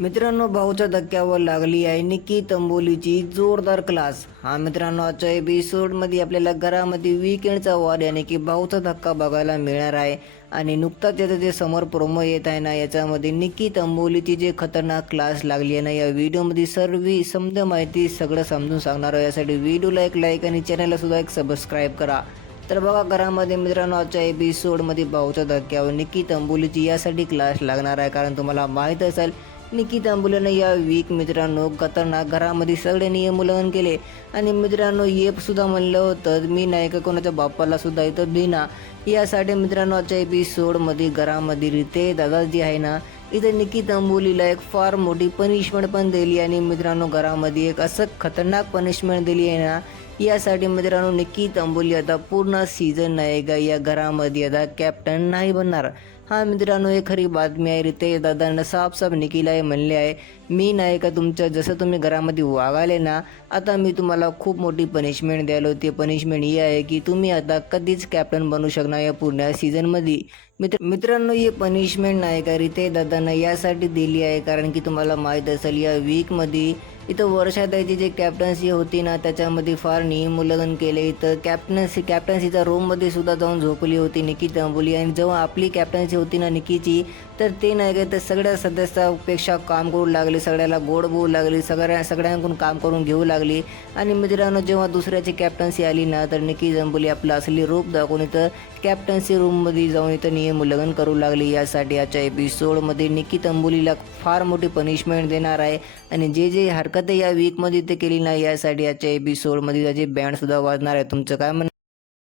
मित्रांनो भाऊच्या धक्क्यावर लागली आहे निकी तंबोलीची जोरदार क्लास. हा मित्रांनो आजच्या एपिसोडमध्ये आपल्याला घरामध्ये विकेंडचा वार याने की भाऊचा धक्का बघायला मिळणार आहे आणि नुकताच याचं जे समोर प्रोमो येत आहे ना याच्यामध्ये निकी तंबोलीची जे खतरनाक क्लास लागली आहे ना या व्हिडिओमध्ये सर्व समजा माहिती सगळं समजून सांगणार आहे. यासाठी व्हिडिओला एक लाईक आणि चॅनलला सुद्धा एक सबस्क्राईब करा. तर बघा घरामध्ये मित्रांनो आजच्या एपिसोडमध्ये भाऊचा धक्क्यावर निकी तंबोलीची यासाठी क्लास लागणार आहे. कारण तुम्हाला माहीत असेल निकी तांबुलेनं या वीक मित्रांनो खतरनाक घरामध्ये सगळे नियम उल्लंघन केले. आणि मित्रांनो ये सुद्धा म्हणलं होतं मी नाही का कोणाच्या बाप्पाला सुद्धा इथं भिना यासाठी मित्रांनो आजच्या एपिसोडमध्ये घरामध्ये रिते दादाजी आहे ना इथं निकित अंबोलीला एक फार मोठी पनिशमेंट पण दिली आणि मित्रांनो घरामध्ये एक असं खतरनाक पनिशमेंट दिली आहे ना यासाठी मित्रांनो निकित अंबोली आता पूर्ण सीझन नाही का या घरामध्ये आता कॅप्टन नाही बनणार. हा मित्रांनो हे खरी बातमी आहे रितेश दादांना साफ साफ निकीला हे म्हणले आहे मी नाही का तुमचं जसं तुम्ही घरामध्ये वागाले ना आता मी तुम्हाला खूप मोठी पनिशमेंट द्यायला होती. पनिशमेंट ही आहे की तुम्ही आता कधीच कॅप्टन बनू शकणार या पूर्ण सीझनमध्ये मित्र मित्रांनो ही पनिशमेंट नाही का रितेश दादांना यासाठी दिली आहे कारण की तुम्हाला माहीत असेल या वीकमध्ये इथं वर्षाताईची जी कॅप्टन्सी होती ना त्याच्यामध्ये फार नियम केले. इथं कॅप्टन्सी कॅप्टन्सीच्या रूममध्ये सुद्धा जाऊन झोपली होती निकिता तंबोली. आणि जेव्हा आपली कॅप्टन्सी होती ना निकीची तर ते नाही का तर सगळ्या सदस्यापेक्षा काम करू लागले सगळ्याला गोड बोलू लागली सगळ्या सगळ्यांकडून काम करून घेऊ लागली. आणि मित्रांनो जेव्हा दुसऱ्याची कॅप्टन्सी आली ना तर निकी जंबुली आपलं असली रूप दाखवून इथं कॅप्टन्सी रूममध्ये जाऊन इथं नियम उल्लंघन करू लागली. यासाठी आजच्या एपिसोडमध्ये निकी तंबुलीला फार मोठी पनिशमेंट देणार आहे. आणि जे जे हरकत या वीकमध्ये इथे केली नाही यासाठी आजच्या एपिसोडमध्ये त्याचे बँडसुद्धा वाजणार आहे. तुमचं काय म्हणणं?